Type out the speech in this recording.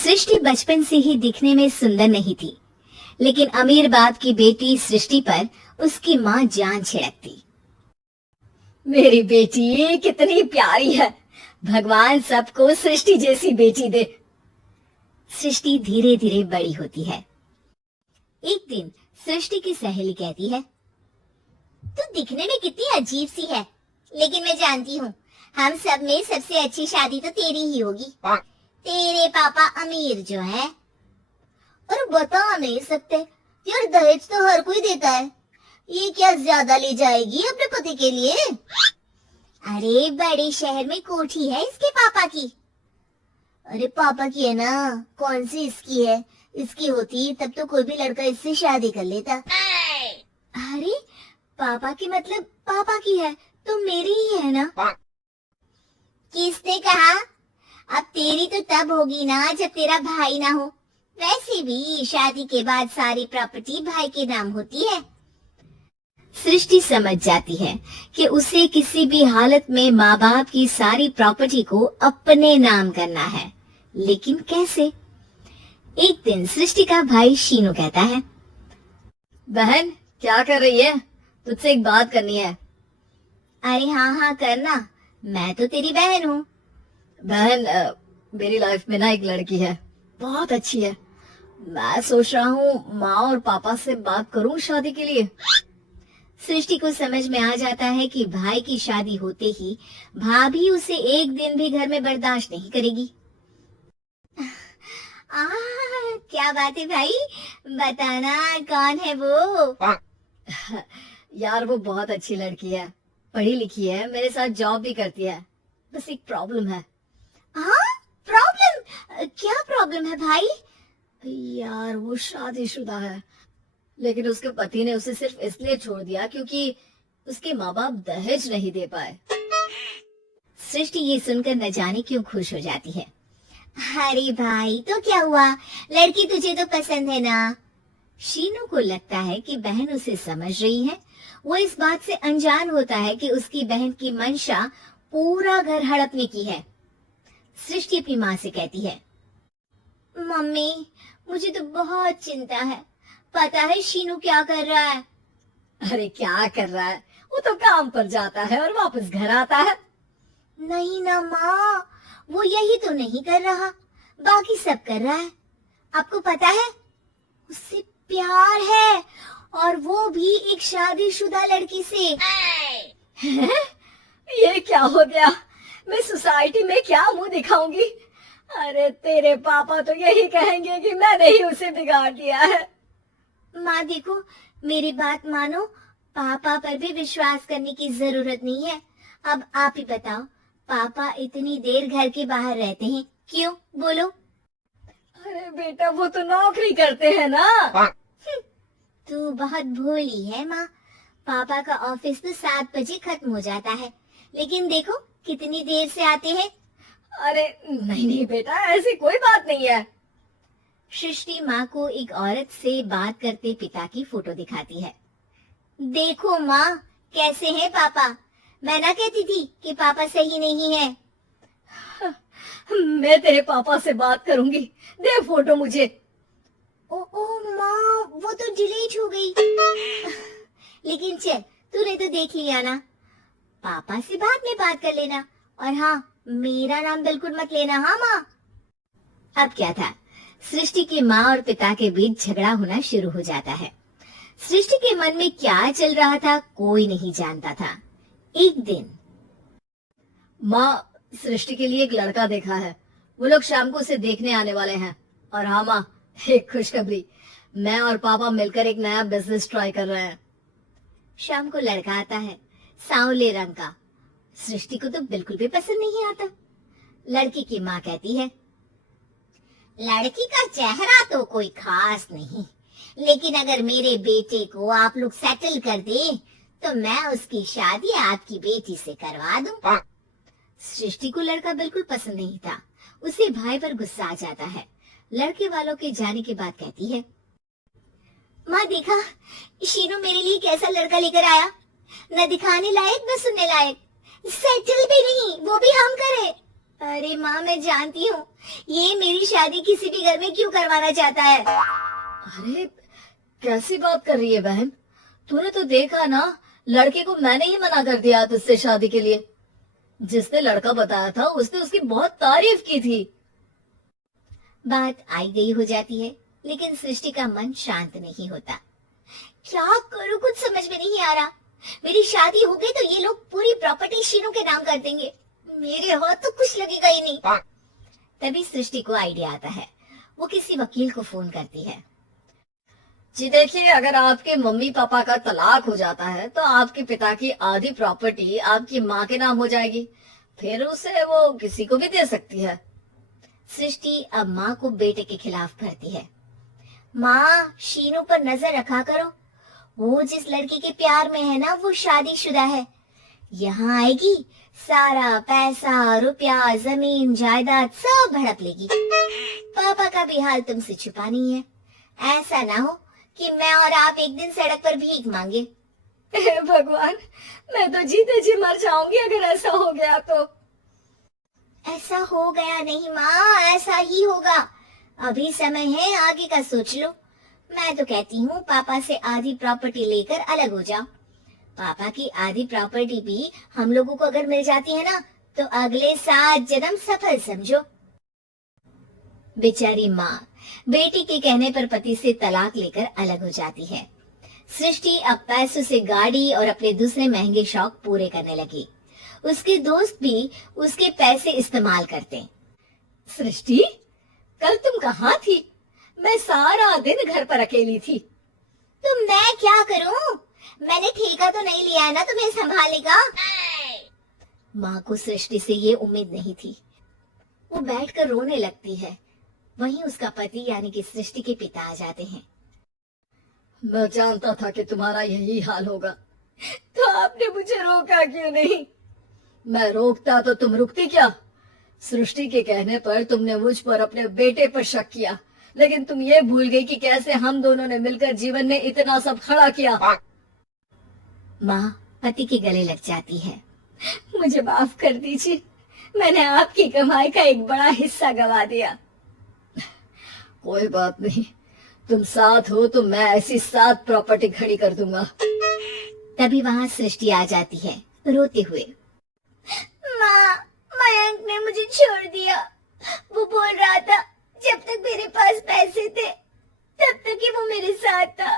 सृष्टि बचपन से ही दिखने में सुंदर नहीं थी, लेकिन अमीर बाप की बेटी सृष्टि पर उसकी माँ जान छिड़कती। मेरी बेटी कितनी प्यारी है, भगवान सबको सृष्टि जैसी बेटी दे। सृष्टि धीरे धीरे बड़ी होती है। एक दिन सृष्टि की सहेली कहती है, तू दिखने में कितनी अजीब सी है, लेकिन मैं जानती हूँ हम सब में सबसे अच्छी शादी तो तेरी ही होगी। तेरे पापा अमीर जो है। और बता नहीं सकते यार, दहेज तो हर कोई देता है, ये क्या ज्यादा ले जाएगी अपने पति के लिए? अरे बड़े शहर में कोठी है इसके पापा की। अरे पापा की है ना, कौन सी इसकी है? इसकी होती तब तो कोई भी लड़का इससे शादी कर लेता। अरे पापा की मतलब पापा की है तो मेरी ही है ना? किसने कहा? अब तेरी तो तब होगी ना जब तेरा भाई ना हो। वैसे भी शादी के बाद सारी प्रॉपर्टी भाई के नाम होती है। सृष्टि समझ जाती है कि उसे किसी भी हालत में माँ बाप की सारी प्रॉपर्टी को अपने नाम करना है, लेकिन कैसे? एक दिन सृष्टि का भाई शीनू कहता है, बहन क्या कर रही है? तुझसे एक बात करनी है। अरे हाँ हाँ करना, मैं तो तेरी बहन हूँ। बहन मेरी लाइफ में ना एक लड़की है, बहुत अच्छी है। मैं सोच रहा हूँ माँ और पापा से बात करूँ शादी के लिए। सृष्टि को समझ में आ जाता है कि भाई की शादी होते ही भाभी उसे एक दिन भी घर में बर्दाश्त नहीं करेगी। क्या बात है भाई, बताना कौन है वो? यार वो बहुत अच्छी लड़की है, पढ़ी लिखी है, मेरे साथ जॉब भी करती है। बस एक प्रॉब्लम है। हाँ प्रॉब्लम? क्या प्रॉब्लम है भाई? यार वो शादीशुदा है, लेकिन उसके पति ने उसे सिर्फ इसलिए छोड़ दिया क्योंकि उसके माँ बाप दहेज नहीं दे पाए। सृष्टि ये सुनकर न जाने क्यों खुश हो जाती है। अरे भाई तो क्या हुआ, लड़की तुझे तो पसंद है ना? शीनू को लगता है कि बहन उसे समझ रही है। वो इस बात से अनजान होता है कि उसकी बहन की मंशा पूरा घर हड़पने की है। सृष्टि अपनी माँ से कहती है, मम्मी मुझे तो बहुत चिंता है, पता है शीनू क्या कर रहा है? अरे क्या कर रहा है? वो तो काम पर जाता है और वापस घर आता है। नहीं ना माँ, वो यही तो नहीं कर रहा, बाकी सब कर रहा है। आपको पता है उससे प्यार है, और वो भी एक शादीशुदा लड़की से। ये क्या हो गया? मैं सोसाइटी में क्या मुंह दिखाऊंगी? अरे तेरे पापा तो यही कहेंगे कि मैंने ही उसे बिगाड़ दिया है। माँ देखो, मेरी बात मानो, पापा पर भी विश्वास करने की जरूरत नहीं है। अब आप ही बताओ, पापा इतनी देर घर के बाहर रहते हैं क्यों? बोलो। अरे बेटा वो तो नौकरी करते हैं ना। तू बहुत भोली है माँ, पापा का ऑफिस तो 7 बजे खत्म हो जाता है, लेकिन देखो कितनी देर से आते हैं। अरे नहीं नहीं बेटा, ऐसी कोई बात नहीं है। सृष्टि माँ को एक औरत से बात करते पिता की फोटो दिखाती है। देखो माँ कैसे हैं पापा, मैं ना कहती थी कि पापा सही नहीं है। मैं तेरे पापा से बात करूंगी, दे फोटो मुझे। ओ माँ वो तो डिलीट हो गई। लेकिन चल तूने तो देख लिया ना, पापा से बाद में बात कर लेना, और हाँ मेरा नाम बिल्कुल मत लेना। हाँ माँ। अब क्या था, सृष्टि की माँ और पिता के बीच झगड़ा होना शुरू हो जाता है। सृष्टि के मन में क्या चल रहा था कोई नहीं जानता था। एक दिन, माँ सृष्टि के लिए एक लड़का देखा है, वो लोग शाम को उसे देखने आने वाले हैं। और हाँ माँ, एक खुशखबरी, मैं और पापा मिलकर एक नया बिजनेस ट्राई कर रहे हैं। शाम को लड़का आता है, सांवले रंग का। सृष्टि को तो बिल्कुल भी पसंद नहीं आता। लड़की की माँ कहती है, लड़की का चेहरा तो कोई खास नहीं, लेकिन अगर मेरे बेटे को आप लोग सेटल कर दे तो मैं उसकी शादी आपकी बेटी से करवा दूं। सृष्टि को लड़का बिल्कुल पसंद नहीं था, उसे भाई पर गुस्सा आ जाता है। लड़के वालों के जाने के बाद कहती है, माँ देखा शीनू मेरे लिए कैसा लड़का लेकर आया, न दिखाने लायक न सुनने लायक, सेटल भी नहीं, वो भी हम करे। अरे माँ मैं जानती हूँ ये मेरी शादी किसी भी घर में क्यों करवाना चाहता है? अरे कैसी बात कर रही है बहन, तूने तो देखा ना, लड़के को मैंने ही मना कर दिया तुझसे शादी के लिए। जिसने लड़का बताया था उसने उसकी बहुत तारीफ की थी। बात आई गई हो जाती है, लेकिन सृष्टि का मन शांत नहीं होता। क्या करूं, कुछ समझ में नहीं आ रहा। मेरी शादी हो गई तो ये लोग पूरी प्रॉपर्टी शीनू के नाम कर देंगे, मेरे हाथ तो कुछ लगेगा ही नहीं। तभी सृष्टि को आइडिया आता है। वो किसी वकील को फोन करती है। जी देखिए, अगर आपके मम्मी पापा का तलाक हो जाता है तो आपके पिता की आधी प्रॉपर्टी आपकी माँ के नाम हो जाएगी, फिर उसे वो किसी को भी दे सकती है। सृष्टि अब माँ को बेटे के खिलाफ करती है। माँ, शीनू पर नजर रखा करो, वो जिस लड़के के प्यार में है ना वो शादीशुदा है। यहाँ आएगी, सारा पैसा रुपया जमीन जायदाद सब हड़प लेगी। पापा का भी हाल तुमसे छुपा नहीं है। ऐसा ना हो कि मैं और आप एक दिन सड़क पर भीख मांगे। हे भगवान, मैं तो जीते जी मर जाऊंगी अगर ऐसा हो गया तो। ऐसा हो गया नहीं माँ, ऐसा ही होगा। अभी समय है, आगे का सोच लो। मैं तो कहती हूँ पापा से आधी प्रॉपर्टी लेकर अलग हो जाओ। पापा की आधी प्रॉपर्टी भी हम लोगों को अगर मिल जाती है ना तो अगले 7 जन्म सफल समझो। बेचारी माँ बेटी के कहने पर पति से तलाक लेकर अलग हो जाती है। सृष्टि अब पैसों से गाड़ी और अपने दूसरे महंगे शौक पूरे करने लगी। उसके दोस्त भी उसके पैसे इस्तेमाल करते। सृष्टि, कल तुम कहाँ थी? मैं सारा दिन घर पर अकेली थी। तो मैं क्या करूं? मैंने ठेका तो नहीं लिया है ना तुम्हें संभालने का। माँ को सृष्टि से ये उम्मीद नहीं थी। वो बैठकर रोने लगती है। वहीं उसका पति यानी कि सृष्टि के पिता आ जाते हैं। मैं जानता था कि तुम्हारा यही हाल होगा, तो आपने मुझे रोका क्यों नहीं? मैं रोकता तो तुम रुकती क्या? सृष्टि के कहने पर तुमने मुझ पर अपने बेटे पर शक किया, लेकिन तुम ये भूल गई कि कैसे हम दोनों ने मिलकर जीवन में इतना सब खड़ा किया। माँ पति के गले लग जाती है। मुझे माफ कर दीजिए, मैंने आपकी कमाई का एक बड़ा हिस्सा गवा दिया। कोई बात नहीं, तुम साथ हो तो मैं ऐसी 7 प्रॉपर्टी खड़ी कर दूंगा। तभी वहाँ सृष्टि आ जाती है रोते हुए। माँ, मयंक ने मुझे छोड़ दिया। वो बोल रहा था जब तक मेरे पास पैसे थे तब तक ही वो मेरे साथ था,